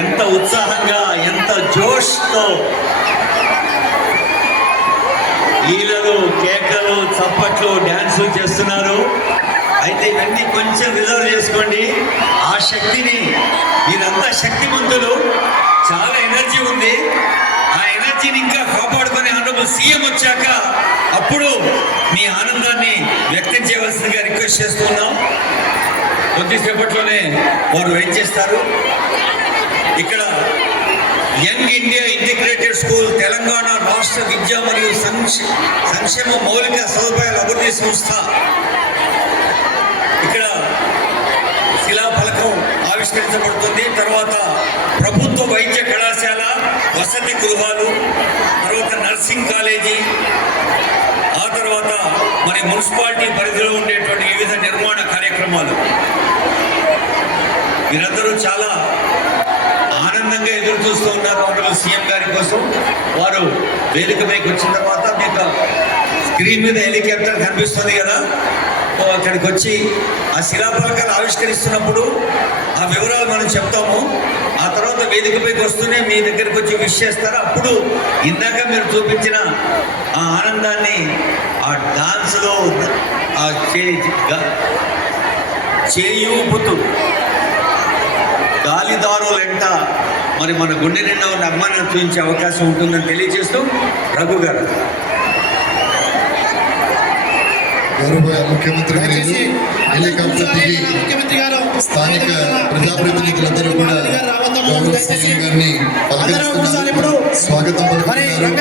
ఎంత ఉత్సాహంగా ఎంత జోష్తో ఈలలు కేకలు చప్పట్లు డ్యాన్సులు చేస్తున్నారు. అయితే ఇవన్నీ కొంచెం రిజర్వ్ చేసుకోండి. ఆ శక్తిని మీరంతా శక్తివంతులు, చాలా ఎనర్జీ ఉంది. ఆ ఎనర్జీని ఇంకా కాపాడుకునే ఆనరబుల్ సీఎం వచ్చాక అప్పుడు మీ ఆనందాన్ని వ్యక్తం చేయవలసిందిగా రిక్వెస్ట్ చేస్తున్నాం. కొద్దిసేపట్లోనే వారు వెయిట్ చేస్తారు. ఇక్కడ young India integrated school Telangana రాష్ట్ర విద్య మరియు సంక్షేమ మౌలిక సదుపాయాల అభివృద్ధి సంస్థ ఇక్కడ శిలాఫలకం ఆవిష్కరించబడుతుంది. తర్వాత ప్రభుత్వ వైద్య కళాశాల, వసతి గృహాలు, తర్వాత నర్సింగ్ కాలేజీ, ఆ తర్వాత మరి మున్సిపాలిటీ పరిధిలో ఉండేటువంటి వివిధ నిర్మాణ కార్యక్రమాలు. మీరందరూ చాలా ఆనందంగా ఎదురు చూస్తూ ఉన్నారు ఆనరబుల్ సీఎం గారి కోసం. వారు వేదికపైకి వచ్చిన తర్వాత మీకు స్క్రీన్ మీద హెలికాప్టర్ కనిపిస్తుంది కదా, అక్కడికి వచ్చి ఆ శిలాఫలకాలు ఆవిష్కరిస్తున్నప్పుడు ఆ వివరాలు మనం చెప్తాము. ఆ తర్వాత వేదికపైకి వస్తూనే మీ దగ్గరికి వచ్చి విష్ చేస్తారు. అప్పుడు ఇందాక మీరు చూపించిన ఆ ఆనందాన్ని ఆ డాన్స్లో ఆ చేయూపుతూ గాలిదారులంట మరి మన గుండె నిండా ఉన్న అమ్మాయిని చూపించే అవకాశం ఉంటుందని తెలియజేస్తూ రఘు గారు. గౌరవ ముఖ్యమంత్రి హెలికాప్టర్ దిగి స్థానిక ప్రజాప్రతినిధులందరూ కూడా గౌరవ సీఎం గారిని పలకరిస్తున్నారు, స్వాగతం పలుకుతున్నారు.